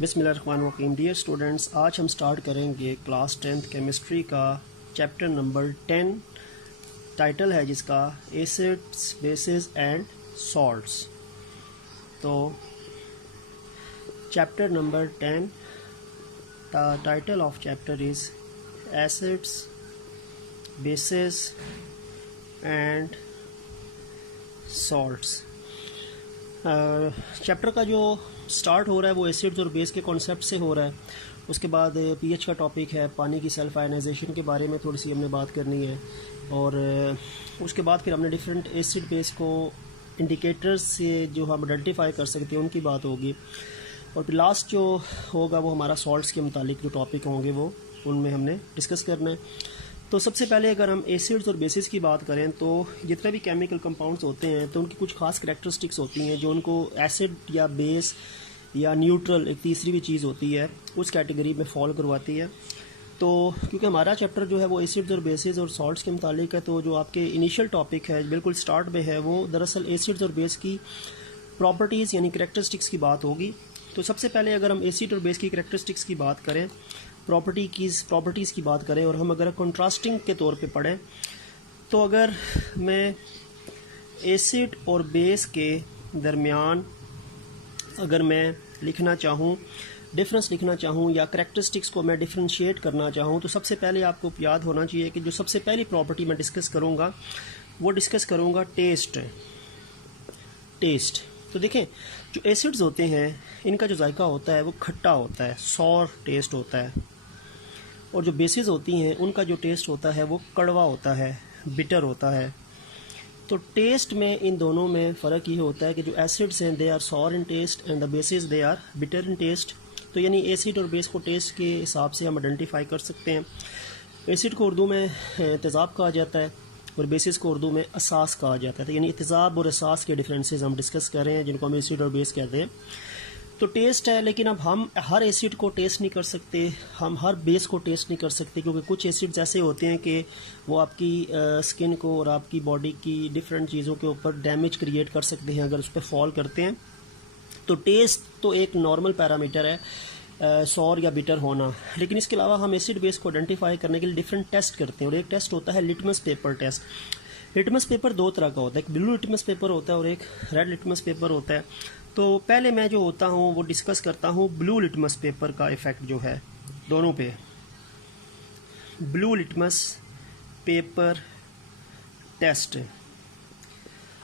बिस्मिल्लाहिर्रहमानिर्रहीम। Dear students, आज हम स्टार्ट करेंगे क्लास 10th केमिस्ट्री का चैप्टर नंबर 10। टाइटल है जिसका एसिड्स, बेसिस एंड सॉल्ट्स। तो chapter number 10, the title of chapter is acids, basis and salts. Chapter का जो स्टार्ट हो रहा है वो एसिड्स और बेस के कॉन्सेप्ट से हो रहा है। उसके बाद पीएच का टॉपिक है, पानी की सेल्फ आयनाइजेशन के बारे में थोड़ी सी हमने बात करनी है। और उसके बाद फिर हमने डिफरेंट एसिड बेस को इंडिकेटर्स से जो हम आइडेंटिफाई कर सकते हैं उनकी बात होगी। और फिर लास्ट जो होगा वो हमारा सॉल्ट्स के मुतालिक जो टॉपिक होंगे वो उनमें हमने डिस्कस करना है। तो सबसे पहले अगर हम एसिड्स और बेसिस की बात करें तो जितने भी केमिकल कंपाउंड्स होते हैं तो उनकी कुछ खास करैक्टरिस्टिक्स होती हैं जो उनको एसिड या बेस या न्यूट्रल, एक तीसरी भी चीज़ होती है, उस कैटेगरी में फॉल करवाती है। तो क्योंकि हमारा चैप्टर जो है वो एसिड्स और बेसिस और सॉल्ट्स के मुतालिक है, तो जो आपके इनिशियल टॉपिक है बिल्कुल स्टार्ट में है वो दरअसल एसिड्स और बेस की प्रॉपर्टीज़ यानी करैक्टरिस्टिक्स की बात होगी। तो सबसे पहले अगर हम एसिड और बेस की करैक्टरिस्टिक्स की बात करें, प्रॉपर्टीज़ की बात करें और हम अगर कंट्रास्टिंग के तौर पे पढ़ें, तो अगर मैं एसिड और बेस के दरमियान अगर मैं लिखना चाहूँ, डिफरेंस लिखना चाहूँ या करैक्टरिस्टिक्स को मैं डिफरेंशिएट करना चाहूँ, तो सबसे पहले आपको याद होना चाहिए कि जो सबसे पहली प्रॉपर्टी मैं डिस्कस करूँगा वो डिस्कस करूँगा टेस्ट। तो देखें, जो एसिड्स होते हैं इनका जो जायका होता है वो खट्टा होता है, सॉर टेस्ट होता है। और जो बेसिस होती हैं उनका जो टेस्ट होता है वो कड़वा होता है, बिटर होता है। तो टेस्ट में इन दोनों में फ़र्क ये होता है कि जो एसिड्स हैं they are sour in taste and the bases they are bitter in taste. तो यानी एसिड और बेस को टेस्ट के हिसाब से हम आइडेंटिफाई कर सकते हैं। एसिड को उर्दू में तेज़ाब कहा जाता है और बेसिस को उर्दू में असास कहा जाता है। तो यानी तेज़ाब और असास के डिफरेंसेस हम डिस्कस कर रहे हैं जिनको हम एसिड और बेस कहते हैं। तो टेस्ट है, लेकिन अब हम हर एसिड को टेस्ट नहीं कर सकते, हम हर बेस को टेस्ट नहीं कर सकते, क्योंकि कुछ एसिड्स ऐसे होते हैं कि वो आपकी स्किन को और आपकी बॉडी की डिफरेंट चीज़ों के ऊपर डैमेज क्रिएट कर सकते हैं अगर उस पर फॉल करते हैं। तो टेस्ट तो एक नॉर्मल पैरामीटर है, सॉर या बिटर होना, लेकिन इसके अलावा हम एसिड बेस को आइडेंटिफाई करने के लिए डिफरेंट टेस्ट करते हैं। और एक टेस्ट होता है litmus paper test. Litmus paper दो तरह का होता है, एक ब्लू लिटमस पेपर होता है और एक रेड लिटमस पेपर होता है। तो पहले मैं जो होता हूँ वो डिस्कस करता हूँ ब्लू लिटमस पेपर का इफ़ेक्ट जो है दोनों पे। Blue litmus paper test.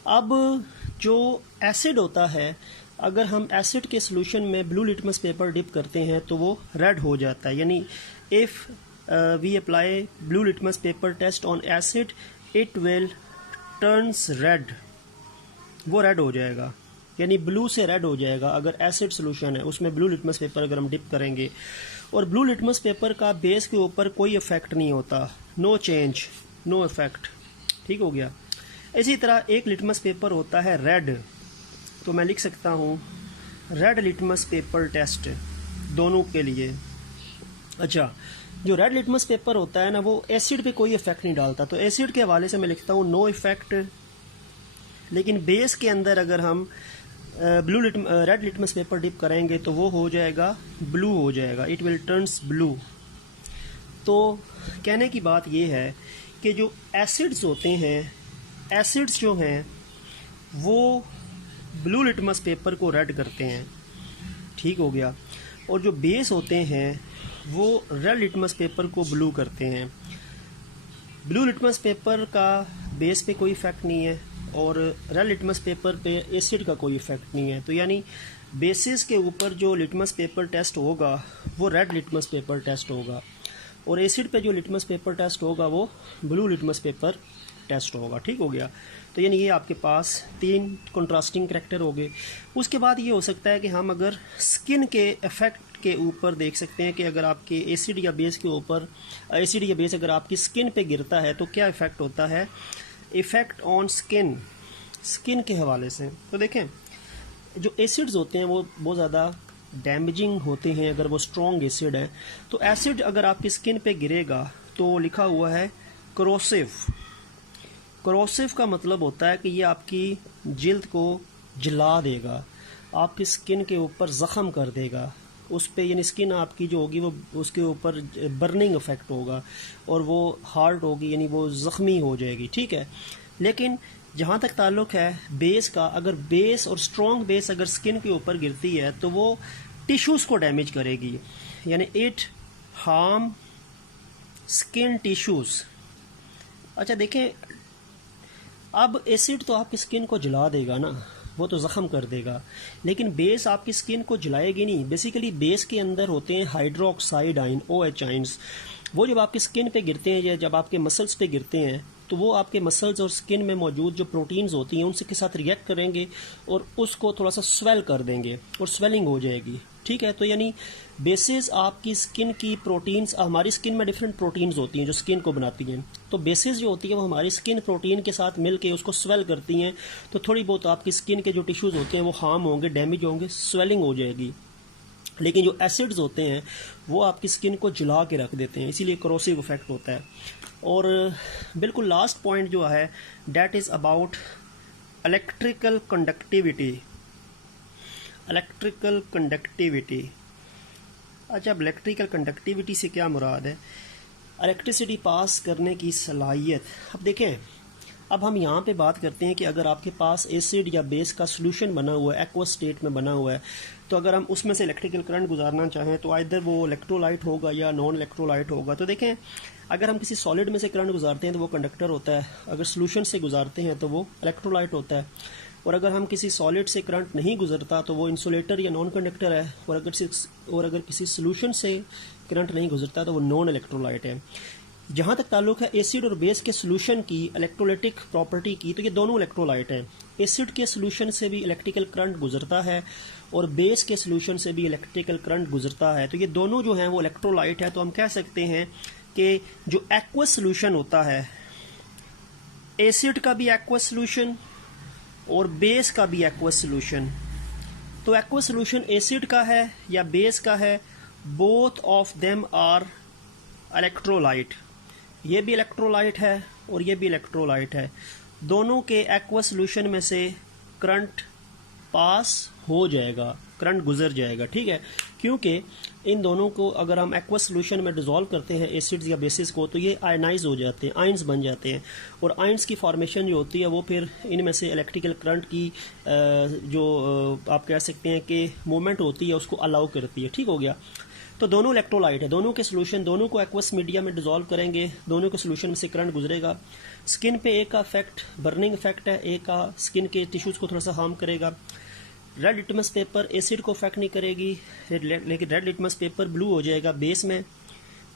अब जो एसिड होता है, अगर हम एसिड के सॉल्यूशन में ब्लू लिटमस पेपर डिप करते हैं तो वो रेड हो जाता है। यानी if we apply blue litmus paper test on acid it will turns red, वो रेड हो जाएगा, यानी ब्लू से रेड हो जाएगा। अगर एसिड सोल्यूशन है उसमें ब्लू लिटमस पेपर अगर हम डिप करेंगे, और ब्लू लिटमस पेपर का बेस के ऊपर कोई इफेक्ट नहीं होता, नो चेंज, नो इफेक्ट, ठीक हो गया। इसी तरह एक लिटमस पेपर होता है रेड, तो मैं लिख सकता हूँ रेड लिटमस पेपर टेस्ट दोनों के लिए। अच्छा, जो रेड लिटमस पेपर होता है ना वो एसिड पे कोई इफेक्ट नहीं डालता, तो एसिड के हवाले से मैं लिखता हूँ नो इफेक्ट। लेकिन बेस के अंदर अगर हम रेड लिटमस पेपर डिप करेंगे तो वो हो जाएगा ब्लू हो जाएगा, इट विल टर्न्स ब्लू। तो कहने की बात ये है कि जो एसिड्स होते हैं, एसिड्स जो हैं वो ब्लू लिटमस पेपर को रेड करते हैं, ठीक हो गया। और जो बेस होते हैं वो रेड लिटमस पेपर को ब्लू करते हैं। ब्लू लिटमस पेपर का बेस पे कोई इफेक्ट नहीं है और रेड लिटमस पेपर पे एसिड का कोई इफेक्ट नहीं है। तो यानी बेसिस के ऊपर जो लिटमस पेपर टेस्ट होगा वो रेड लिटमस पेपर टेस्ट होगा, और एसिड पे जो लिटमस पेपर टेस्ट होगा वो ब्लू लिटमस पेपर टेस्ट होगा, ठीक हो गया। तो यानी ये आपके पास तीन कंट्रास्टिंग करैक्टर हो गए। उसके बाद ये हो सकता है कि हम अगर स्किन के इफेक्ट के ऊपर देख सकते हैं कि अगर आपके एसिड या बेस के ऊपर, एसिड या बेस अगर आपकी स्किन पे गिरता है तो क्या इफेक्ट होता है, इफ़ेक्ट ऑन स्किन के हवाले से। तो देखें, जो एसिड्स होते हैं वो बहुत ज़्यादा डैमेजिंग होते हैं अगर वो स्ट्रॉन्ग एसिड है। तो एसिड अगर आपकी स्किन पे गिरेगा तो लिखा हुआ है करोसिव। करोसिव का मतलब होता है कि ये आपकी जिल्द को जला देगा, आपकी स्किन के ऊपर ज़ख़म कर देगा, उस पे यानी स्किन आपकी जो होगी वो उसके ऊपर बर्निंग इफेक्ट होगा और वो हार्ड होगी, यानी वो ज़ख्मी हो जाएगी, ठीक है। लेकिन जहाँ तक ताल्लुक है बेस का, अगर बेस और स्ट्रॉन्ग बेस अगर स्किन के ऊपर गिरती है तो वो टिश्यूज़ को डैमेज करेगी, यानी इट हार्म स्किन टिश्यूज़। अच्छा देखें, अब एसिड तो आपकी स्किन को जला देगा ना, वो तो ज़ख़म कर देगा, लेकिन बेस आपकी स्किन को जलाएगी नहीं। बेसिकली बेस के अंदर होते हैं हाइड्रोक्साइड आयन, OH आयन्स। वो जब आपकी स्किन पे गिरते हैं या जब आपके मसल्स पे गिरते हैं तो वो आपके मसल्स और स्किन में मौजूद जो प्रोटीन्स होती हैं उनसे के साथ रिएक्ट करेंगे और उसको थोड़ा सा स्वेल कर देंगे और स्वेलिंग हो जाएगी, ठीक है। तो यानी बेसिस आपकी स्किन की प्रोटीन्स, हमारी स्किन में डिफरेंट प्रोटीन्स होती हैं जो स्किन को बनाती हैं, तो बेसिस जो होती है वो हमारी स्किन प्रोटीन के साथ मिलके उसको स्वेल करती हैं, तो थोड़ी बहुत आपकी स्किन के जो टिश्यूज़ होते हैं वो हार्म होंगे, डैमेज होंगे, स्वेलिंग हो जाएगी। लेकिन जो एसिड्स होते हैं वो आपकी स्किन को जला के रख देते हैं, इसीलिए करोसिव इफेक्ट होता है। और बिल्कुल लास्ट पॉइंट जो है that is about electrical conductivity. Electrical conductivity, अच्छा अब इलेक्ट्रिकल कंडक्टिविटी से क्या मुराद है? इलेक्ट्रिसिटी पास करने की सलाहियत। अब देखें, अब हम यहाँ पे बात करते हैं कि अगर आपके पास एसिड या बेस का सॉल्यूशन बना हुआ है, एक्वस स्टेट में बना हुआ है, तो अगर हम उसमें से इलेक्ट्रिकल करंट गुजारना चाहें तो आइदर वो इलेक्ट्रोलाइट होगा या नॉन इलेक्ट्रोलाइट होगा। तो देखें, अगर हम किसी सॉलिड में से करंट गुजारते हैं तो वो कंडक्टर होता है, अगर सॉल्यूशन से गुजारते हैं तो वो इलेक्ट्रोलाइट होता है, और अगर हम किसी सॉलिड से करंट नहीं गुजरता तो वो इंसुलेटर या नॉन कंडक्टर है, और अगर किसी सॉल्यूशन से करंट नहीं गुजरता तो वो नॉन इलेक्ट्रोलाइट है। जहाँ तक ताल्लुक है एसिड और बेस के सॉल्यूशन की इलेक्ट्रोलाइटिक प्रॉपर्टी की, तो ये दोनों इलेक्ट्रोलाइट हैं। एसिड के सॉल्यूशन से भी इलेक्ट्रिकल करंट गुजरता है और बेस के सॉल्यूशन से भी इलेक्ट्रिकल करंट गुजरता है, तो ये दोनों जो हैं वो इलेक्ट्रोलाइट है। तो हम कह सकते हैं कि जो एक्वस सॉल्यूशन होता है, एसिड का भी एक्वस सॉल्यूशन और बेस का भी एक्वस सॉल्यूशन, तो एक्वस सॉल्यूशन एसिड का है या बेस का है, both of them are electrolyte. ये भी इलेक्ट्रोलाइट है और ये भी इलेक्ट्रोलाइट है। दोनों के एक्वस सॉल्यूशन में से करंट पास हो जाएगा, करंट गुजर जाएगा, ठीक है। क्योंकि इन दोनों को अगर हम एक्वस सॉल्यूशन में डिसॉल्व करते हैं एसिड्स या बेसिस को, तो ये आयनाइज हो जाते हैं, आयंस बन जाते हैं, और आयंस की फॉर्मेशन जो होती है वो फिर इनमें से इलेक्ट्रिकल करंट की जो आप कह सकते हैं कि मूवमेंट होती है उसको अलाउ करती है, ठीक हो गया। तो दोनों इलेक्ट्रोलाइट है, दोनों के सॉल्यूशन, दोनों को एक्वस मीडिया में डिसॉल्व करेंगे, दोनों के सॉल्यूशन में से करंट गुजरेगा। स्किन पे एक का इफेक्ट बर्निंग इफेक्ट है, एक का स्किन के टिश्यूज़ को थोड़ा सा हार्म करेगा। रेड लिटमस पेपर एसिड को इफेक्ट नहीं करेगी, लेकिन रेड लिटमस पेपर ब्लू हो जाएगा बेस में,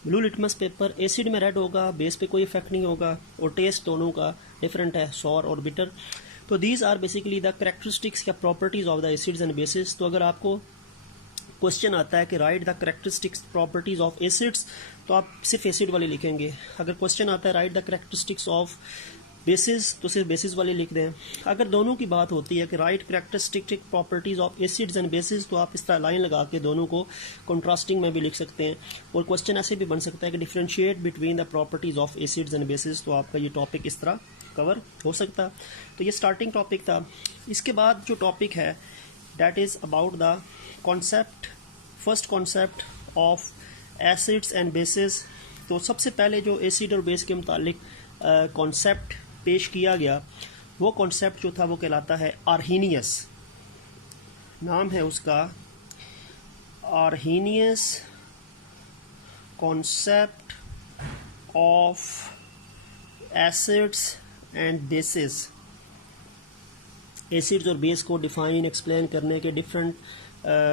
ब्लू लिटमस पेपर एसिड में रेड होगा, बेस पे कोई इफेक्ट नहीं होगा, और टेस्ट दोनों का डिफरेंट है, सॉर और बिटर। तो these are basically the characteristics या properties of the acids and bases. तो अगर आपको क्वेश्चन आता है कि write the characteristics properties of acids, तो आप सिर्फ एसिड वाले लिखेंगे। अगर क्वेश्चन आता है right the characteristics of basis, तो सिर्फ बेसिस वाले लिख दें। अगर दोनों की बात होती है कि right characteristic properties of acids and bases, तो आप इस तरह लाइन लगा के दोनों को कंट्रास्टिंग में भी लिख सकते हैं। और क्वेश्चन ऐसे भी बन सकता है कि differentiate between the properties of acids and bases, तो आपका ये टॉपिक इस तरह कवर हो सकता है। तो ये स्टार्टिंग टॉपिक था। इसके बाद जो टॉपिक है that is about the concept, first concept of acids and bases. तो सबसे पहले जो एसिड और बेस के मुतालिक कॉन्सेप्ट पेश किया गया, वो कॉन्सेप्ट जो था वो कहलाता है आर्हीनियस। नाम है उसका Arrhenius concept of acids and basis. Acids और बेस को डिफाइन एक्सप्लेन करने के डिफरेंट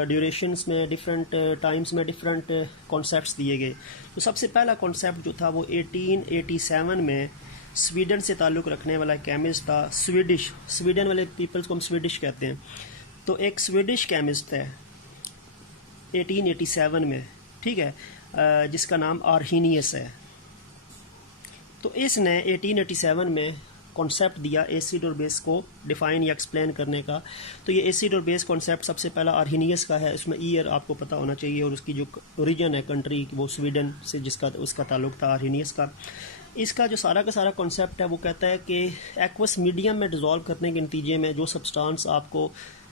ड्यूरेशंस में, डिफरेंट टाइम्स में डिफरेंट कॉन्सेप्ट्स दिए गए। तो सबसे पहला कॉन्सेप्ट जो था वो 1887 में स्वीडन से ताल्लुक़ रखने वाला केमिस्ट था, स्वीडन वाले पीपल्स को हम स्वीडिश कहते हैं। तो एक स्वीडिश केमिस्ट है 1887 में, ठीक है, जिसका नाम आर्हीनियस है। तो इसने 1887 में कॉन्सेप्ट दिया एसिड और बेस को डिफाइन या एक्सप्लेन करने का। तो ये एसिड और बेस कॉन्सेप्ट सबसे पहला आर्हीनियस का है। इसमें ईयर आपको पता होना चाहिए, और उसकी जो ओरिजिन है कंट्री वो स्वीडन से जिसका उसका ताल्लुक था आर्हीनियस का। इसका जो सारा का सारा कॉन्सेप्ट है वो कहता है कि एक्वस मीडियम में डिज़ोल्व करने के नतीजे में जो सब्सटेंस आपको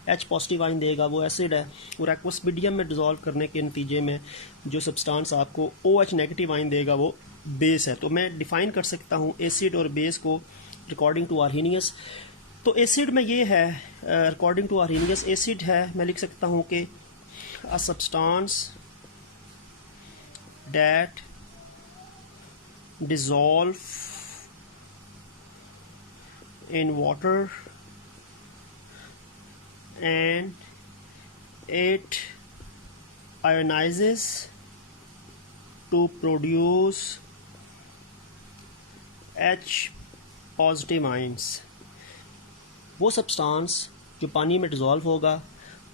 एच पॉजिटिव आइन देगा वो एसिड है, और एक्वस मीडियम में डिज़ोल्व करने के नतीजे में जो सब्सटेंस आपको OH नेगेटिव आइन देगा वो बेस है। तो मैं डिफ़ाइन कर सकता हूँ एसिड और बेस को अकॉर्डिंग टू आर्हेनियस। तो एसिड में ये है, अकॉर्डिंग टू आर्हेनियस एसिड है, मैं लिख सकता हूँ कि a substance that dissolve in water and it ionizes to produce H positive ions। वो सब्सटेंस जो पानी में डिज़ोल्व होगा,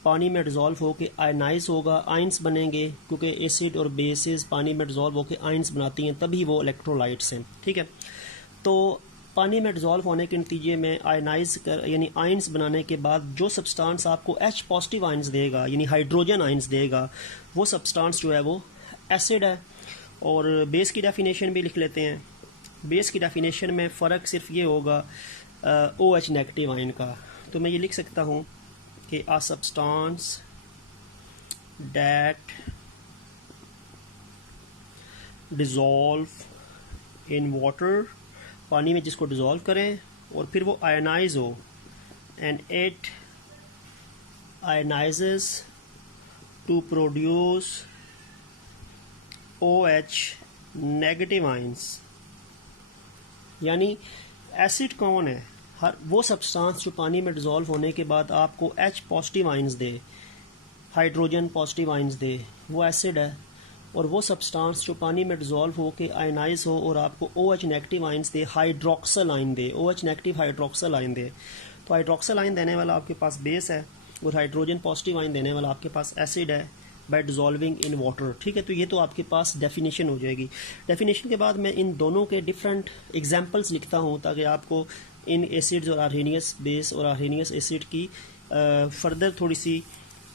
पानी में डिज़ोल्व होकर आयनाइज होगा, आइंस बनेंगे, क्योंकि एसिड और बेसिस पानी में डिज़ोल्व होकर आइंस बनाती हैं, तभी वो इलेक्ट्रोलाइट्स हैं। ठीक है, तो पानी में डिज़ोल्व होने के नतीजे में आयनाइज कर यानी आइंस बनाने के बाद जो सब्सटेंस आपको H पॉजिटिव आइंस देगा यानी हाइड्रोजन आइंस देगा, वो सब्सटेंस जो है वो एसिड है। और बेस की डेफिनेशन भी लिख लेते हैं। बेस की डेफिनेशन में फ़र्क सिर्फ ये होगा OH नेगेटिव आइन का। तो मैं ये लिख सकता हूँ कि a substance that dissolve in water, पानी में जिसको डिज़ोल्व करें और फिर वो आयनाइज हो, and it ionizes to produce OH negative ions. यानी एसिड कौन है? हर वो सब्सटेंस जो पानी में डिज़ोल्व होने के बाद आपको H पॉजिटिव आइंस दे, हाइड्रोजन पॉजिटिव आइंस दे, वो एसिड है। और वो सब्सटेंस जो पानी में डिज़ोल्व हो के आयनाइज हो और आपको OH नेगेटिव आइंस दे, हाइड्रोक्सल आइन दे, OH नेगेटिव हाइड्रोक्सल आइन दे, तो हाइड्रोक्सल आइन देने वाला आपके पास बेस है और हाइड्रोजन पॉजिटिव आइन देने वाला आपके पास एसिड है बाय डिज़ोल्विंग इन वाटर। ठीक है, तो ये तो आपके पास डेफिनेशन हो जाएगी। डेफिनेशन के बाद मैं इन दोनों के डिफरेंट एग्जांपल्स लिखता हूँ ताकि आपको इन एसिड्स और आर्हेनियस बेस और आर्हेनियस एसिड की फर्दर थोड़ी सी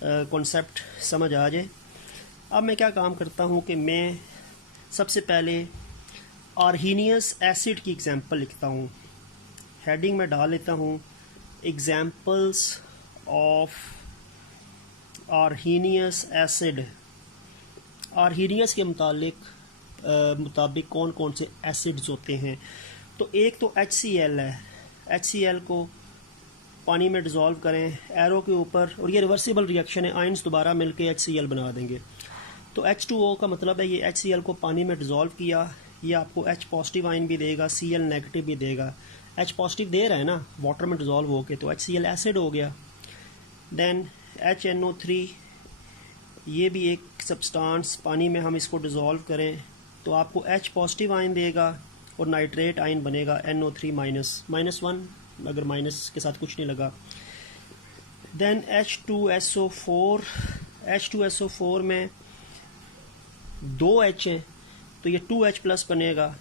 कॉन्सेप्ट समझ आ जाए। अब मैं क्या काम करता हूँ कि मैं सबसे पहले आर्हेनियस एसिड की एग्जांपल लिखता हूँ। हेडिंग में डाल लेता हूँ examples of Arrhenius acid. Arrhenius के मुताबिक कौन कौन से एसिड्स होते हैं? तो एक तो HCl है। HCl को पानी में डिज़ोल्व करें एरो के ऊपर और ये रिवर्सिबल रिएक्शन है, आइंस दोबारा मिलके HCl बना देंगे। तो H2O का मतलब है ये HCl को पानी में डिज़ोल्व किया, ये आपको H पॉजिटिव आइन भी देगा, Cl नेगेटिव भी देगा। H पॉजिटिव दे रहा है ना वाटर में डिज़ोल्व होके, तो HCl एसिड हो गया। देन HNO3, ये भी एक सब्सटेंस, पानी में हम इसको डिज़ोल्व करें तो आपको H पॉजिटिव आइन देगा और नाइट्रेट आइन बनेगा NO3 -1, अगर माइनस के साथ कुछ नहीं लगा। देन H2SO4, H2SO4 में 2 H हैं तो ये 2H प्लस बनेगा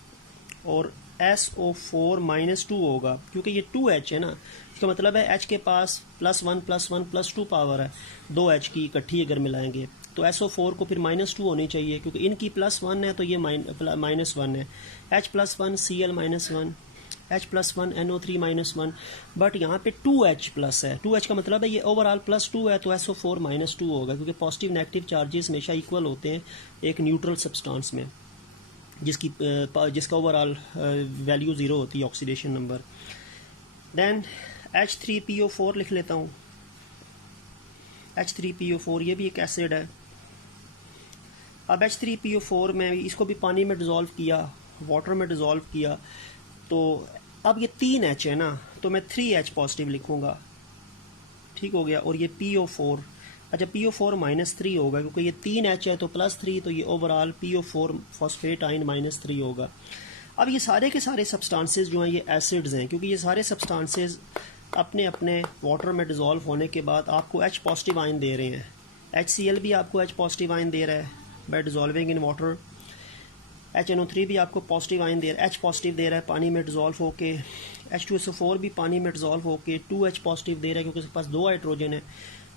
और SO4 -2 होगा, क्योंकि ये 2H है ना, इसका मतलब है H के पास +1 +1 +2 पावर है, 2 H की इकट्ठी अगर मिलाएंगे तो SO4 को फिर -2 होनी चाहिए, क्योंकि इनकी +1 है तो ये -1 है। H +1 Cl -1, H +1 NO3 -1, but यहाँ पे 2H प्लस है। 2H का मतलब है ये ओवरऑल +2 है, तो SO4 -2 होगा, क्योंकि पॉजिटिव नेगेटिव चार्जेस हमेशा इक्वल होते हैं एक न्यूट्रल सब्सटेंस में जिसका ओवरऑल वैल्यू 0 होती है, ऑक्सीडेशन नंबर। देन H3PO4 लिख लेता हूँ। H3PO4 ये भी एक एसिड है। अब H3PO4 में इसको भी पानी में डिज़ोल्व किया, वाटर में डिज़ोल्व किया, तो अब ये 3 H है ना, तो मैं 3H पॉजिटिव लिखूँगा। ठीक हो गया। और ये PO4, अच्छा PO4 -3 होगा, क्योंकि ये 3 H है तो +3, तो ये ओवरऑल PO4 फॉस्फेट आइन -3 होगा। अब ये सारे के सारे सब्सटेंसेस जो हैं ये एसिड्स हैं, क्योंकि ये सारे सब्सटेंसेस अपने अपने वाटर में डिज़ोल्व होने के बाद आपको H पॉजिटिव आइन दे रहे हैं। HCl भी आपको H पॉजिटिव आइन दे रहा है बाय डिज़ोल्विंग इन वाटर। HNO3 भी आपको पॉजिटिव आइन दे रहा है, H पॉजिटिव दे रहा है पानी में डिज़ोल्व होके। H2SO4 भी पानी में डिज़ोल्व होके 2H पॉजिटिव दे रहा है, क्योंकि उसके पास 2 हाइड्रोजन है।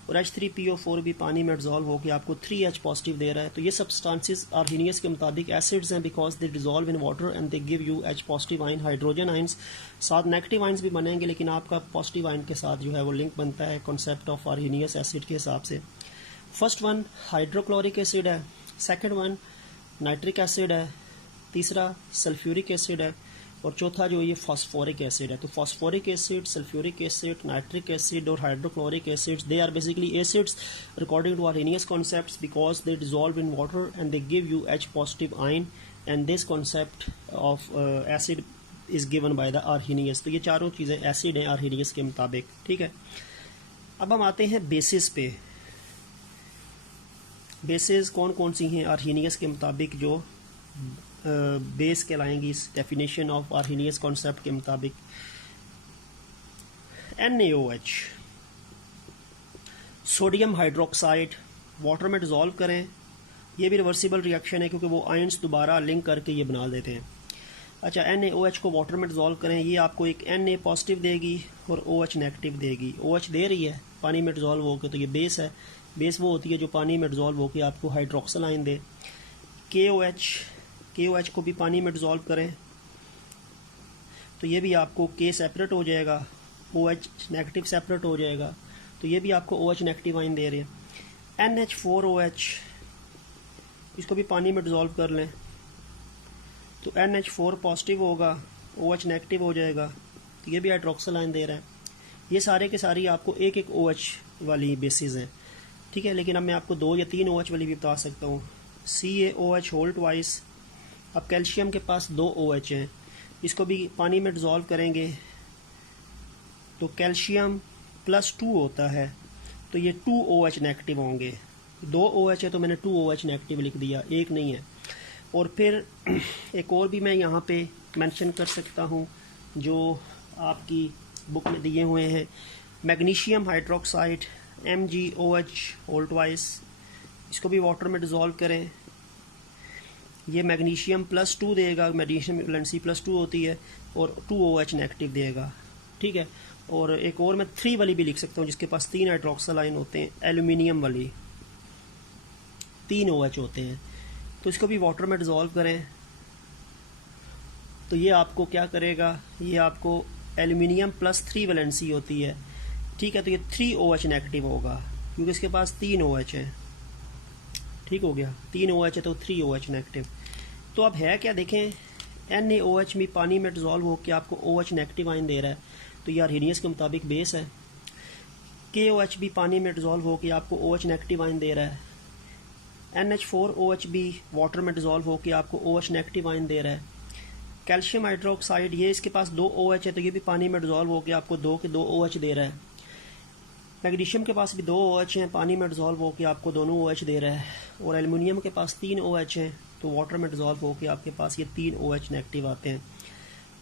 और H3PO4 भी पानी में डिज़ोल्व होकर आपको 3H पॉजिटिव दे रहा है। तो ये सब्सटेंसेस आर्हीनियस के मुताबिक एसिड्स हैं because they dissolve in water and they give you H positive आइन, हाइड्रोजन आइंस। साथ नेगेटिव आइंस भी बनेंगे, लेकिन आपका पॉजिटिव आइन के साथ जो है वो लिंक बनता है कॉन्सेप्ट ऑफ आर्हीनियस एसिड के हिसाब से। फर्स्ट वन हाइड्रोक्लोरिक एसिड है, सेकेंड वन नाइट्रिक एसिड है, तीसरा सल्फ्यूरिक एसिड है, और चौथा जो ये फास्फोरिक एसिड है। तो phosphoric acid, sulphuric acid, nitric acid और hydrochloric acids, they are basically acids according to Arrhenius concepts because they dissolve in water and they give you H positive ion and this concept of acid is given by the Arrhenius. तो ये चारों चीज़ें acid हैं Arrhenius के मुताबिक, ठीक है। अब हम आते हैं बेसिस पे। बेसिस कौन कौन सी हैं आर्हीनियस के मुताबिक जो बेस कहलाएंगी इस डेफिनेशन ऑफ आर्हीनियस कॉन्सेप्ट के मुताबिक। NaOH, सोडियम हाइड्रोक्साइड, वाटर में डिज़ोल्व करें, ये भी रिवर्सिबल रिएक्शन है क्योंकि वो आयंस दोबारा लिंक करके ये बना देते हैं। अच्छा, NaOH को वाटर में डिज़ोल्व करें, ये आपको एक Na पॉजिटिव देगी और OH नेगेटिव देगी। OH दे रही है पानी में डिज़ोल्व होकर, तो ये बेस है। बेस वो होती है जो पानी में डिज़ोल्व होकर आपको हाइड्रोक्सिल आयन दे। KOH को भी पानी में डिज़ोल्व करें तो ये भी आपको K सेपरेट हो जाएगा, OH नेगेटिव सेपरेट हो जाएगा, तो ये भी आपको OH नेगेटिव आयन दे रहे हैं। NH4OH, इसको भी पानी में डिज़ोल्व कर लें तो NH4 पॉजिटिव होगा, OH नेगेटिव हो जाएगा, तो ये भी हाइड्रोक्सिल आयन दे रहा है। ये सारे के सारी आपको एक एक OH वाली बेसिस हैं, ठीक है। लेकिन अब मैं आपको 2 या 3 OH वाली भी बता सकता हूँ। CaOH whole twice. अब कैल्शियम के पास 2 OH हैं, इसको भी पानी में डिज़ोल्व करेंगे तो कैल्शियम +2 होता है, तो ये 2 OH नेगेटिव होंगे। 2 OH है तो मैंने 2 OH नेगेटिव लिख दिया, एक नहीं है। और फिर एक और भी मैं यहाँ पे मेंशन कर सकता हूँ जो आपकी बुक में दिए हुए हैं, magnesium hydroxide MgOH whole twice, इसको भी वाटर में डिज़ोल्व करें, ये मैग्नीशियम +2 देगा, मैग्नीशियम वैलेंसी +2 होती है, और 2 OH नेगेटिव देगा, ठीक है। और एक और मैं 3 वाली भी लिख सकता हूँ जिसके पास 3 हाइड्रोक्सिल आयन होते हैं, एल्यूमिनियम वाली 3 OH होते हैं, तो इसको भी वाटर में डिज़ोल्व करें तो ये आपको क्या करेगा, ये आपको एल्यूमिनियम +3 वैलेंसी होती है, ठीक है। तो ये 3 OH नेगेटिव होगा क्योंकि इसके पास 3 OH है, ठीक हो गया। 3 OH है तो 3 OH नेगेटिव। तो अब है क्या, देखें NaOH भी पानी में डिज़ोल्व होकर आपको OH नेगेटिव आयन दे रहा है, तो ये आर्हीनियस के मुताबिक बेस है। KOH भी पानी में डिज़ोल्व होकर आपको OH नेगेटिव आयन दे रहा है। NH4OH भी वाटर में डिज़ोल्व होकर आपको OH नेगेटिव आयन दे रहा है। कैल्शियम हाइड्रोक्साइड, ये इसके पास 2 OH है तो ये भी पानी में डिज़ोल्व होकर आपको 2 के 2 OH दे रहा है। मैग्नीशियम के पास भी 2 OH हैं, पानी में डिज़ोल्व होकर आपको दोनों OH दे रहा है। और एल्युमिनियम के पास 3 OH हैं, तो वाटर में डिज़ोल्व होकर आपके पास ये 3 OH नेगेटिव आते हैं।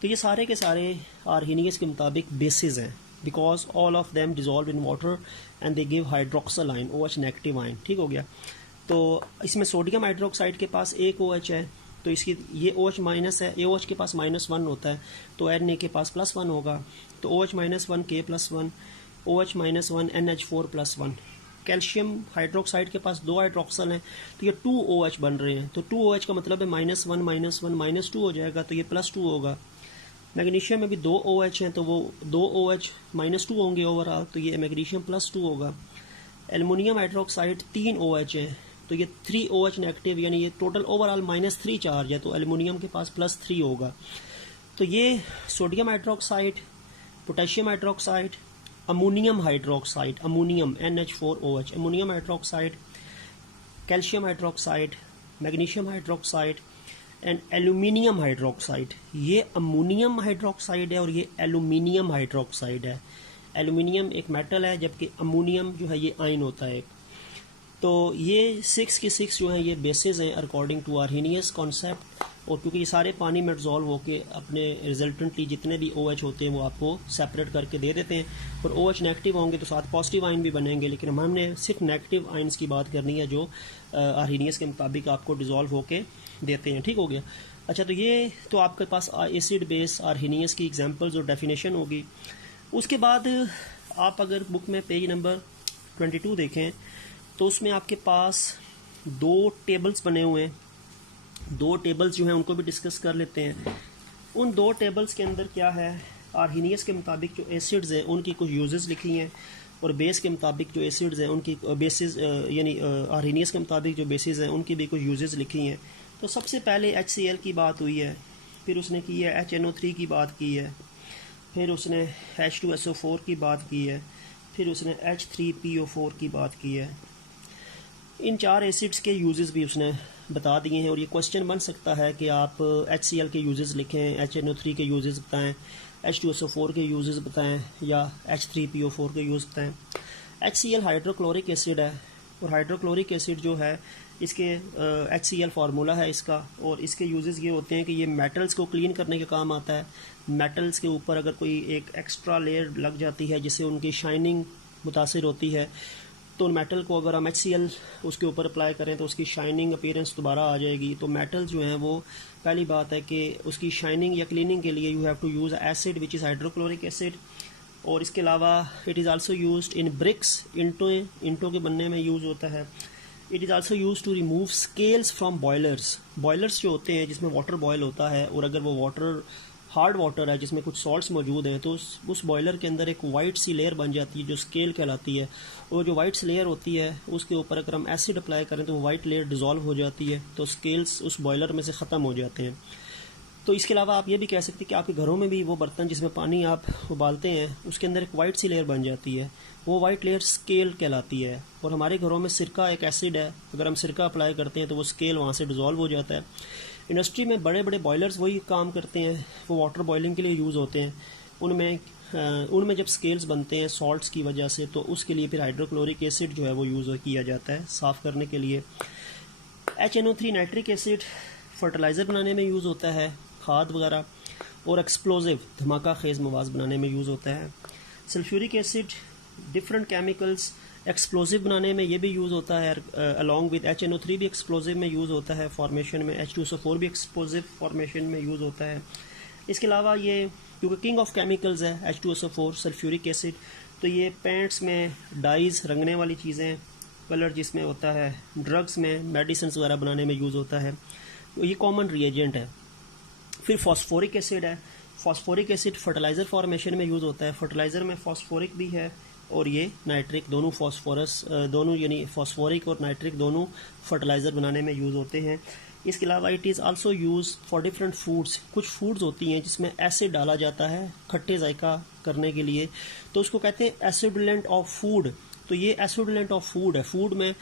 तो ये सारे के सारे आर्हीनियस के मुताबिक बेसिस हैं because all of them dissolve in water and they give hydroxyl ion, OH negative ion, ठीक हो गया। तो इसमें सोडियम हाइड्रोक्साइड के पास 1 OH है, तो इसकी ये OH माइनस है, AOH के पास -1 होता है, तो Na के पास +1 होगा, तो OH -1 K +1, OH -1 NH4 +1। Calcium hydroxide के पास 2 हाइड्रोक्सल हैं, तो ये 2 OH बन रहे हैं, तो 2 OH का मतलब है -1 -1 -2 हो जाएगा, तो ये +2 होगा। मैग्नीशियम में भी 2 OH हैं, तो वो 2 OH -2 होंगे ओवरऑल, तो ये मैग्नीशियम +2 होगा। एल्युमिनियम हाइड्रोक्साइड 3 OH हैं, तो ये 3 OH नेगेटिव, यानी ये टोटल ओवरऑल -3 चार्ज है, तो एल्युमिनियम के पास +3 होगा। तो ये sodium hydroxide, potassium hydroxide, ammonium hydroxide, ammonium NH4OH, ammonium hydroxide, calcium hydroxide, magnesium hydroxide and aluminium hydroxide. ये अमोनियम हाइड्रोक्साइड है और ये एल्यूमिनियम हाइड्रोक्साइड है। एल्यूमिनियम एक मेटल है जबकि अमोनियम जो है ये आयन होता है। तो ये 6 के 6 जो हैं ये बेसिस हैं अकॉर्डिंग टू आर्हीनियस कॉन्सेप्ट, और क्योंकि ये सारे पानी में डिज़ोल्व होके अपने रिजल्टेंटली जितने भी OH होते हैं वो आपको सेपरेट करके दे देते हैं, और OH नेगेटिव होंगे तो साथ पॉजिटिव आयन भी बनेंगे, लेकिन हमने सिर्फ नेगेटिव आयन्स की बात करनी है जो आर्हीनियस के मुताबिक आपको डिज़ोल्व होके देते हैं, ठीक हो गया। अच्छा, तो ये तो आपके पास एसिड बेस आर्हीनियस की एग्जांपल्स और डेफिनेशन होगी। उसके बाद आप अगर बुक में पेज नंबर 22 देखें तो उसमें आपके पास 2 टेबल्स बने हुए हैं। 2 टेबल्स जो हैं उनको भी डिस्कस कर लेते हैं। उन 2 टेबल्स के अंदर क्या है, आर्हीनियस के मुताबिक जो एसिड्स हैं उनकी कुछ यूजेस लिखी हैं, और बेस के मुताबिक जो एसिड्स हैं उनकी बेसिस यानी आर्हीनियस के मुताबिक जो बेसिस हैं उनकी भी कुछ यूजेस लिखी हैं। तो सबसे पहले HCl की बात हुई है, फिर उसने की है HNO3 की बात की है, फिर उसने H2SO4 की बात की है, फिर उसने H3PO4 की बात की है। इन 4 एसिड्स के यूजेस भी उसने बता दिए हैं, और ये क्वेश्चन बन सकता है कि आप HCl के यूजेस लिखें, HNO3 के यूजेस बताएं, H2SO4 के यूजेस बताएं, या H3PO4 के यूज़ बताएं। HCl हाइड्रोक्लोरिक एसिड है, और हाइड्रोक्लोरिक एसिड जो है इसके HCl फार्मूला है इसका, और इसके यूजेस ये होते हैं कि ये मेटल्स को क्लीन करने के काम आता है। मेटल्स के ऊपर अगर कोई एक एक्स्ट्रा लेयर लग जाती है जिससे उनकी शाइनिंग मुतासिर होती है, तो मेटल को अगर हम HCl उसके ऊपर अप्लाई करें तो उसकी शाइनिंग अपीयरेंस दोबारा आ जाएगी। तो मेटल जो है वो पहली बात है कि उसकी शाइनिंग या क्लीनिंग के लिए you have to use acid which is hydrochloric acid. और इसके अलावा it is also used in bricks, इंटों के बनने में यूज़ होता है। It is also use to remove scales from boilers. Boilers जो होते हैं जिसमें वाटर बॉयल होता है, और अगर वो वाटर हार्ड वाटर है जिसमें कुछ सॉल्ट्स मौजूद हैं, तो उस बॉयलर के अंदर एक वाइट सी लेयर बन जाती है जो स्केल कहलाती है। और जो वाइट सी लेयर होती है उसके ऊपर अगर हम एसिड अप्लाई करें तो वो वाइट लेयर डिज़ोल्व हो जाती है, तो स्केल्स उस बॉयलर में से ख़त्म हो जाते हैं। तो इसके अलावा आप ये भी कह सकते हैं कि आपके घरों में भी वो बर्तन जिसमें पानी आप उबालते हैं उसके अंदर एक वाइट सी लेयर बन जाती है, वो वाइट लेयर स्केल कहलाती है। और हमारे घरों में सिरका एक एसिड है, अगर हम सिरका अप्लाई करते हैं तो वो स्केल वहाँ से डिज़ोल्व हो जाता है। इंडस्ट्री में बड़े बड़े बॉयलर्स वही काम करते हैं, वो वाटर बॉयलिंग के लिए यूज़ होते हैं। उनमें जब स्केल्स बनते हैं सॉल्ट्स की वजह से, तो उसके लिए फिर हाइड्रोक्लोरिक एसिड जो है वो यूज़ किया जाता है साफ़ करने के लिए। HNO3 नाइट्रिक एसिड फर्टिलाइज़र बनाने में यूज़ होता है, खाद वगैरह, और एक्सप्लोजिव धमाका खेज़ मवाद बनाने में यूज़ होता है। Sulphuric acid different chemicals explosive बनाने में ये भी यूज़ होता है, अलॉन्ग विद HNO3 भी एक्सप्लोजिव में यूज़ होता है फॉर्मेशन में, H2SO4 भी एक्सप्लोजिव फॉर्मेशन में यूज़ होता है। इसके अलावा ये क्योंकि किंग ऑफ केमिकल्स है H2SO4 सल्फ्यूरिक एसिड, तो ये पेंट्स में डाइज रंगने वाली चीज़ें, कलर जिसमें होता है, ड्रग्स में, मेडिसिन वगैरह बनाने में यूज़ होता है, तो ये कॉमन रिएजेंट है। फिर फॉस्फोरिक एसिड है, फॉस्फोरिक एसिड फर्टिलाइज़र फॉर्मेशन में यूज़ होता है। फर्टिलाइज़र में फॉस्फोरिक भी है और ये नाइट्रिक, दोनों फॉस्फोरस दोनों यानी फॉस्फोरिक और नाइट्रिक दोनों फर्टिलाइज़र बनाने में यूज़ होते हैं। इसके अलावा it is also use for different foods. कुछ फूड्स होती हैं जिसमें एसिड डाला जाता है खट्टे जायका करने के लिए, तो उसको कहते हैं एसिडुलेंट ऑफ फूड। तो ये एसिडुलेंट ऑफ फूड है, फूड में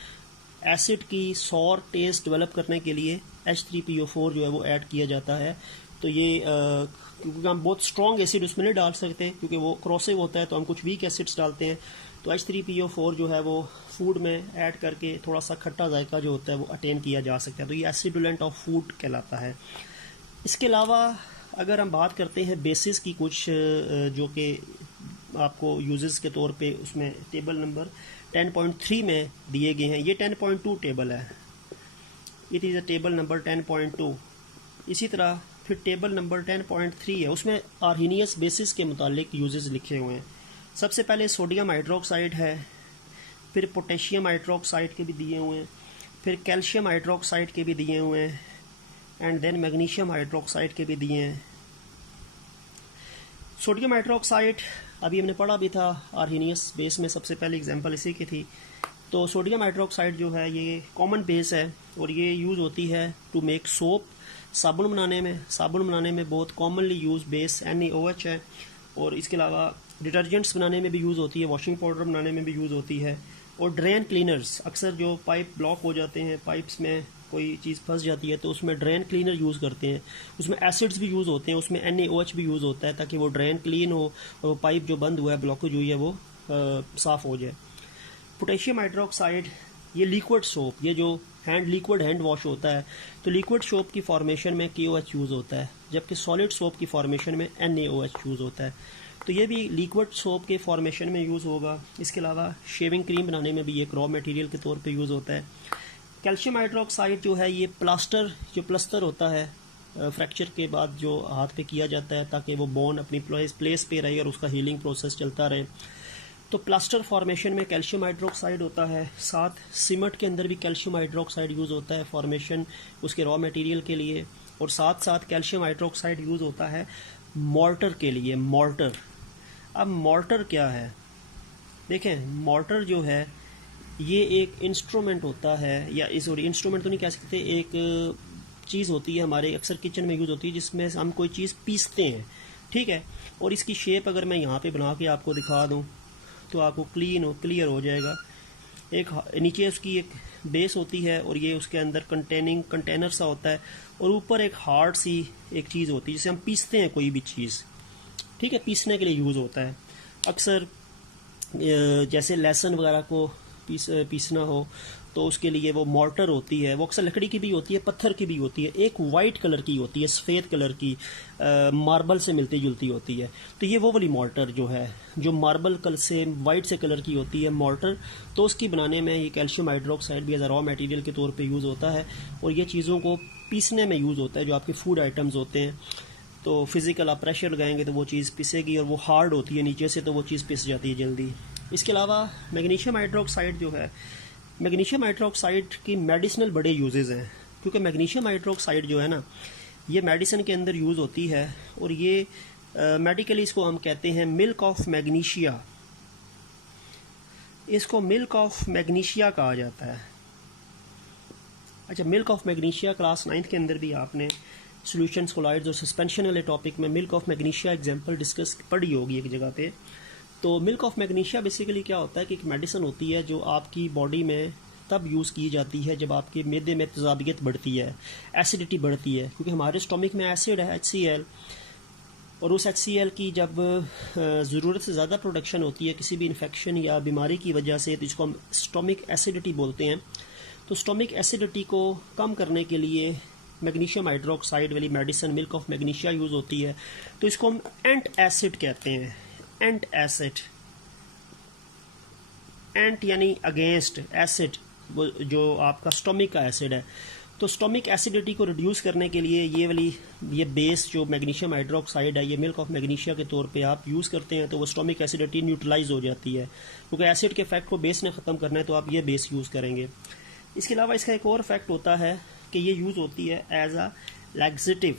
एसिड की सॉर टेस्ट डेवलप करने के लिए H3PO4 जो है वो ऐड किया जाता है। तो ये क्योंकि हम बहुत स्ट्रॉन्ग एसिड उसमें नहीं डाल सकते क्योंकि वो क्रॉसिव होता है, तो हम कुछ वीक एसिड्स डालते हैं। तो H3PO4 जो है वो फूड में ऐड करके थोड़ा सा खट्टा जायका जो होता है वो अटेन किया जा सकता है, तो ये एसिडुलेंट ऑफ फूड कहलाता है। इसके अलावा अगर हम बात करते हैं बेसिस की, कुछ जो कि आपको यूजेस के तौर पे उसमें टेबल नंबर 10.3 में दिए गए हैं, ये 10.2 टेबल है, it is a table number 10.2। इसी तरह फिर टेबल नंबर 10.3 है, उसमें आर्हीनियस बेसिस के मुतालिक यूजेस लिखे हुए हैं। सबसे पहले सोडियम हाइड्रोक्साइड है, फिर पोटेशियम हाइड्रोक्साइड के भी दिए हुए हैं, फिर कैल्शियम हाइड्रोक्साइड के भी दिए हुए हैं, एंड देन मैग्नीशियम हाइड्रोक्साइड के भी दिए हैं। सोडियम हाइड्रोक्साइड अभी हमने पढ़ा भी था, आर्हीनियस बेस में सबसे पहले एग्जांपल इसी की थी। तो सोडियम हाइड्रोक्साइड जो है ये कॉमन बेस है और ये यूज़ होती है टू मेक सोप, साबुन बनाने में। साबुन बनाने में बहुत कॉमनली यूज़ बेस NaOH है, और इसके अलावा डिटर्जेंट्स बनाने में भी यूज़ होती है, वॉशिंग पाउडर बनाने में भी यूज़ होती है, और ड्रेन क्लीनर्स, अक्सर जो पाइप ब्लॉक हो जाते हैं, पाइप्स में कोई चीज़ फंस जाती है तो उसमें ड्रेन क्लीनर यूज़ करते हैं, उसमें एसिड्स भी यूज़ होते हैं, उसमें NaOH भी यूज़ होता है ताकि वो ड्रेन क्लीन हो और वो पाइप जो बंद हुआ है, ब्लॉकेज हुई है, वो साफ़ हो जाए। पोटेशियम हाइड्रोक्साइड ये लिक्विड सोप, ये जो लिक्विड हैंड वॉश होता है, तो लिक्विड सोप की फॉर्मेशन में KOH यूज़ होता है, जबकि सॉलिड सोप की फॉर्मेशन में NaOH यूज़ होता है। तो ये भी लिक्विड सोप के फॉर्मेशन में यूज़ होगा। इसके अलावा शेविंग क्रीम बनाने में भी एक रॉ मटेरियल के तौर पे यूज़ होता है। कैल्शियम हाइड्रोक्साइड जो है ये प्लास्टर होता है फ्रैक्चर के बाद जो हाथ पे किया जाता है ताकि वो बोन अपनी प्लेस पे रहे और उसका हीलिंग प्रोसेस चलता रहे। तो प्लास्टर फॉर्मेशन में कैल्शियम हाइड्रोक्साइड होता है, साथ सीमेंट के अंदर भी कैल्शियम हाइड्रोक्साइड यूज़ होता है फॉर्मेशन उसके रॉ मटेरियल के लिए, और साथ साथ कैल्शियम हाइड्रोक्साइड यूज़ होता है मॉर्टर के लिए। मॉर्टर, अब मॉर्टर क्या है? देखें, मॉर्टर जो है ये एक इंस्ट्रूमेंट होता है, या सॉरी इंस्ट्रूमेंट तो नहीं कह सकते, एक चीज़ होती है हमारे अक्सर किचन में यूज़ होती है जिसमें हम कोई चीज़ पीसते हैं, ठीक है। और इसकी शेप अगर मैं यहाँ पे बना के आपको दिखा दूँ तो आपको क्लियर हो जाएगा। एक नीचे उसकी एक बेस होती है और ये उसके अंदर कंटेनर सा होता है, और ऊपर एक हार्ड सी एक चीज़ होती है जिसे हम पीसते हैं कोई भी चीज़, ठीक है, पीसने के लिए यूज़ होता है। अक्सर जैसे लहसुन वगैरह को पीसना हो तो उसके लिए वो मॉर्टर होती है, वो अक्सर लकड़ी की भी होती है, पत्थर की भी होती है, एक वाइट कलर की होती है, सफ़ेद कलर की, मार्बल से मिलती जुलती होती है। तो ये वो वाली मॉर्टर जो है जो मार्बल कलर से वाइट से कलर की होती है मॉर्टर, तो उसकी बनाने में ये कैल्शियम हाइड्रोक्साइड भी एज अ रॉ मटेरियल के तौर पे यूज़ होता है, और ये चीज़ों को पीसने में यूज़ होता है। जो आपके फूड आइटम्स होते हैं तो फिज़िकल आप प्रेशर लगाएंगे तो वो चीज़ पिसेगी, और वो हार्ड होती है नीचे से तो वो चीज़ पिस जाती है जल्दी। इसके अलावा मैग्नीशियम हाइड्रोक्साइड जो है, मैग्नीशियम हाइड्रोक्साइड की मेडिसिनल बड़े यूजेस हैं, क्योंकि मैग्नीशियम हाइड्रोक्साइड जो है ना ये मेडिसिन के अंदर यूज़ होती है, और ये मेडिकली इसको हम कहते हैं मिल्क ऑफ मैग्नीशिया। इसको मिल्क ऑफ मैग्नीशिया कहा जाता है। अच्छा, milk of magnesia class 9th के अंदर भी आपने सॉल्यूशंस कोलाइड्स और सस्पेंशन वाले टॉपिक में milk of magnesia example discuss पढ़ी होगी एक जगह पे। तो मिल्क ऑफ मैग्नीशिया बेसिकली क्या होता है कि एक मेडिसिन होती है जो आपकी बॉडी में तब यूज़ की जाती है जब आपके मैदे में तेज़ाबियत बढ़ती है, एसिडिटी बढ़ती है, क्योंकि हमारे स्टोमिक में एसिड है HCl, और उस HCl की जब ज़रूरत से ज़्यादा प्रोडक्शन होती है किसी भी इन्फेक्शन या बीमारी की वजह से, तो इसको हम स्टोमिक एसिडिटी बोलते हैं। तो स्टोमिक एसिडिटी को कम करने के लिए मैग्नीशियम हाइड्रोक्साइड वाली medicine milk of magnesia use होती है। तो इसको हम एंट एसिड कहते हैं। एंट एसिड, एंट यानी अगेंस्ट, एसिड जो आपका स्टोमिक का एसिड है। तो स्टोमिक एसिडिटी को रिड्यूस करने के लिए ये बेस जो मैग्नीशियम हाइड्रोक्साइड है, ये मिल्क ऑफ मैग्नीशिया के तौर पे आप यूज़ करते हैं, तो वो स्टोमिक एसिडिटी न्यूट्रलाइज हो जाती है। क्योंकि एसिड के इफेक्ट को बेस ने ख़त्म करना है तो आप ये बेस यूज़ करेंगे। इसके अलावा इसका एक और इफेक्ट होता है कि ये यूज़ होती है एज अ लैक्सेटिव।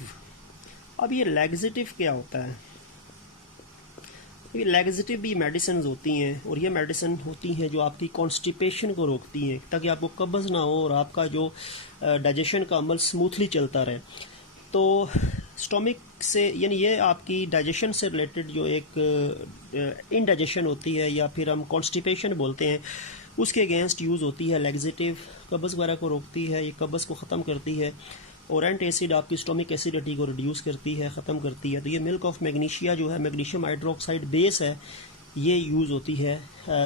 अब ये लैक्सेटिव क्या होता है? ये लैक्सेटिव भी मेडिसिन होती हैं, और ये मेडिसिन होती हैं जो आपकी कॉन्स्टिपेशन को रोकती हैं, ताकि आपको कब्ज़ ना हो और आपका जो डाइजेशन का अमल स्मूथली चलता रहे। तो स्टोमिक से, यानी ये आपकी डाइजेशन से रिलेटेड जो एक इनडाइजेशन होती है या फिर हम कॉन्स्टिपेशन बोलते हैं, उसके अगेंस्ट यूज़ होती है लैक्सेटिव। कब्ज़ वगैरह को रोकती है, ये कब्ज़ को ख़त्म करती है, और एंट एसिड आपकी स्टोमिक एसिडिटी को रिड्यूस करती है, ख़त्म करती है। तो ये मिल्क ऑफ मैग्नीशिया जो है, मैग्नीशियम हाइड्रोक्साइड बेस है, ये यूज़ होती है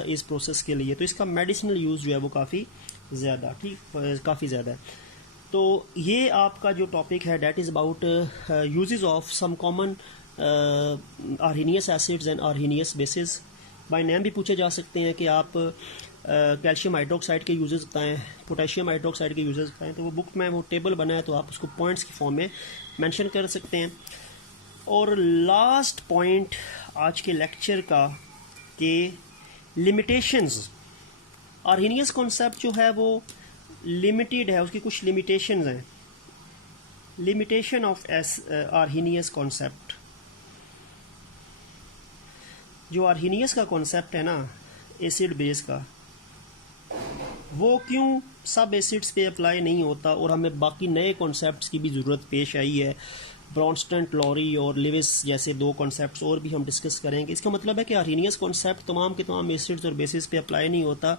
इस प्रोसेस के लिए। तो इसका मेडिसिनल यूज़ जो है वो काफ़ी ज़्यादा है। तो ये आपका जो टॉपिक है that is about uses of some common Arrhenius acids and Arrhenius bases. By name भी पूछे जा सकते हैं कि आप कैल्शियम हाइड्रोक्साइड के यूजेस बताएं, पोटेशियम हाइड्रोक्साइड के यूजेस बताएं। तो वो बुक में वो टेबल बना है, तो आप उसको पॉइंट्स की फॉर्म में मेंशन कर सकते हैं। और लास्ट पॉइंट आज के लेक्चर का कि लिमिटेशंस। आर्हीनियस कॉन्सेप्ट जो है वो लिमिटेड है, उसकी कुछ लिमिटेशंस हैं। लिमिटेशन ऑफ आर्हीनियस कॉन्सेप्ट, जो आर्हीनियस का कॉन्सेप्ट है ना एसिड बेस का, वो क्यों सब एसिड्स पे अप्लाई नहीं होता और हमें बाकी नए कॉन्सेप्ट्स की भी ज़रूरत पेश आई है। ब्रॉन्स्टन, लॉरी और लिविस जैसे 2 कॉन्सेप्ट्स और भी हम डिस्कस करेंगे। इसका मतलब है कि आर्हीनियस कॉन्सेप्ट तमाम के तमाम एसिड्स और बेसिस पे अप्लाई नहीं होता,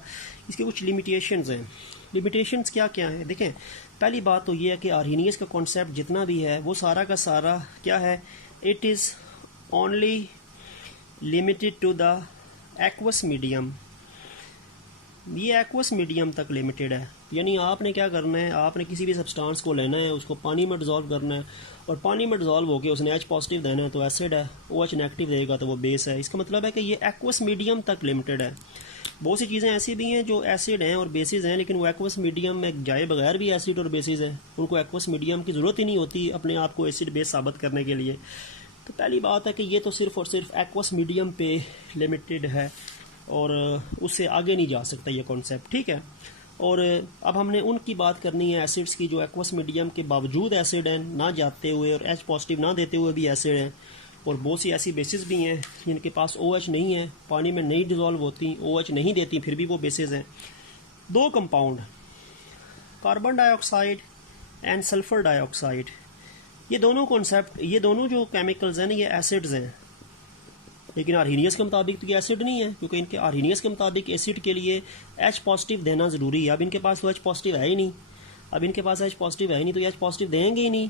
इसके कुछ लिमिटेशंस हैं। लिमिटेशंस क्या क्या हैं? देखें, पहली बात तो ये है कि आर्हीनियस का कॉन्सेप्ट जितना भी है वो सारा का सारा क्या है, it is only limited to the aqueous medium. ये एक्वस मीडियम तक लिमिटेड है। यानी आपने क्या करना है, आपने किसी भी सब्सटेंस को लेना है, उसको पानी में डिज़ोल्व करना है, और पानी में डिज़ोल्व होकर उसने H पॉजिटिव देना है तो एसिड है, OH नेगेटिव देगा तो वो बेस है। इसका मतलब है कि ये एक्वस मीडियम तक लिमिटेड है। बहुत सी चीज़ें ऐसी भी हैं जो एसिड हैं और बेसिस हैं, लेकिन वो एक्वस मीडियम में जाए बगैर भी एसिड और बेसिस है, उनको एक्वस मीडियम की ज़रूरत ही नहीं होती अपने आप को एसिड बेस साबित करने के लिए। तो पहली बात है कि ये तो सिर्फ़ और सिर्फ एक्वस मीडियम पे लिमिटेड है। और उससे आगे नहीं जा सकता ये कॉन्सेप्ट, ठीक है। और अब हमने उनकी बात करनी है एसिड्स की जो एक्वस मीडियम के बावजूद एसिड हैं, ना जाते हुए और H पॉजिटिव ना देते हुए भी एसिड हैं। और बहुत सी ऐसी बेसिस भी हैं जिनके पास OH नहीं है, पानी में नहीं डिज़ोल्व होती, OH नहीं देती, फिर भी वो बेसिस हैं। दो compound carbon dioxide and sulphur dioxide, ये दोनों कॉन्सेप्ट, ये दोनों जो केमिकल्स हैं ना, ये एसिड्स हैं। लेकिन आर्हीनियस के मुताबिक तो ये एसिड नहीं है, क्योंकि इनके आर्हीनियस के मुताबिक एसिड के लिए H पॉजिटिव देना ज़रूरी है। अब इनके पास तो H पॉजिटिव है ही नहीं, अब इनके पास H पॉजिटिव है ही नहीं, तो H पॉजिटिव देंगे ही नहीं।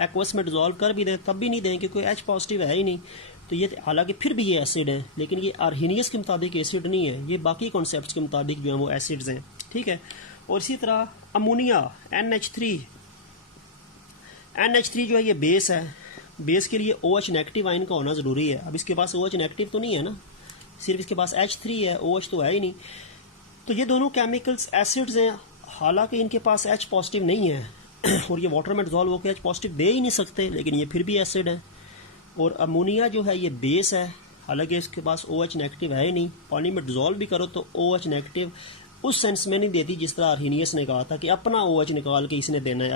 एक्वस में डिजोल्व कर भी दें तब भी नहीं देंगे, क्योंकि H पॉजिटिव है ही नहीं। तो ये हालांकि फिर भी ये एसिड है, लेकिन ये आर्हीनियस के मुताबिक एसिड नहीं है, ये बाकी कॉन्सेप्ट्स के मुताबिक जो है वो एसिड्स हैं, ठीक है। और इसी तरह अमोनिया NH3 जो है ये बेस है। बेस के लिए OH नेगेटिव आयन का होना ज़रूरी है। अब इसके पास OH नेगेटिव तो नहीं है ना, सिर्फ इसके पास H3 है, OH तो है ही नहीं। तो ये दोनों केमिकल्स एसिड्स हैं, हालांकि इनके पास H पॉजिटिव नहीं है और ये वाटर में डिजोल्व होकर H पॉजिटिव दे ही नहीं सकते, लेकिन ये फिर भी एसिड है। और अमोनिया जो है ये बेस है, हालांकि इसके पास OH नेगेटिव है ही नहीं, पानी में डिजोल्व भी करो तो OH नेगेटिव उस सेंस में नहीं देती जिस तरह आर्हीनियस ने कहा था कि अपना OH निकाल के इसने देना है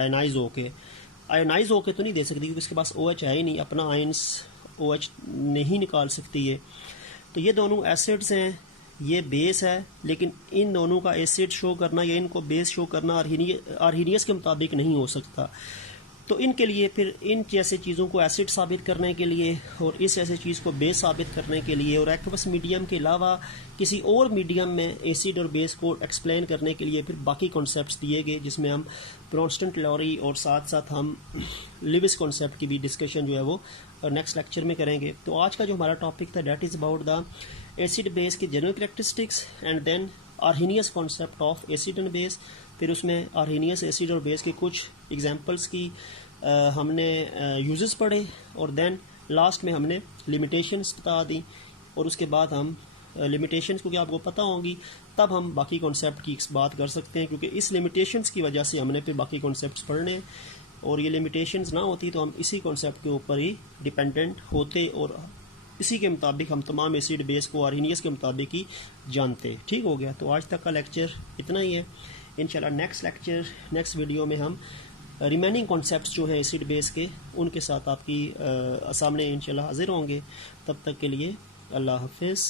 आयनाइज होके तो नहीं दे सकती, क्योंकि इसके पास OH है ही नहीं, अपना आयंस OH नहीं निकाल सकती है। तो ये दोनों एसिड्स हैं, ये बेस है, लेकिन इन दोनों का एसिड शो करना या इनको बेस शो करना आर्हीनियस के मुताबिक नहीं हो सकता। तो इनके लिए फिर इन जैसे चीज़ों को एसिड साबित करने के लिए और इस ऐसे चीज़ को बेस साबित करने के लिए और एक्वस मीडियम के अलावा किसी और मीडियम में एसिड और बेस को एक्सप्लेन करने के लिए फिर बाकी कॉन्सेप्ट्स दिए गए, जिसमें हम ब्रोंस्टन लॉरी और साथ साथ हम लिविस कॉन्सेप्ट की भी डिस्कशन जो है वो नेक्स्ट लेक्चर में करेंगे। तो आज का जो हमारा टॉपिक था that is about the acid base की general characteristics and then Arrhenius concept of acid and base. फिर उसमें आर्हीनियस एसिड और बेस के कुछ एग्जांपल्स की हमने यूजेस पढ़े और देन लास्ट में हमने लिमिटेशंस बता दी। और उसके बाद हम लिमिटेशंस क्योंकि आपको पता होंगी तब हम बाकी कॉन्सेप्ट की बात कर सकते हैं, क्योंकि इस लिमिटेशंस की वजह से हमने फिर बाकी कॉन्सेप्ट्स पढ़ने, और ये लिमिटेशंस ना होती तो हम इसी कॉन्सेप्ट के ऊपर ही डिपेंडेंट होते और इसी के मुताबिक हम तमाम एसिड बेस को आर्हीनियस के मुताबिक ही जानते। ठीक हो गया। तो आज तक का लेक्चर इतना ही है। इंशाल्लाह नेक्स्ट वीडियो में हम रिमेनिंग कॉन्सेप्ट्स जो है एसिड बेस के उनके साथ आपकी सामने इंशाल्लाह हाजिर होंगे। तब तक के लिए अल्लाह हाफिज़।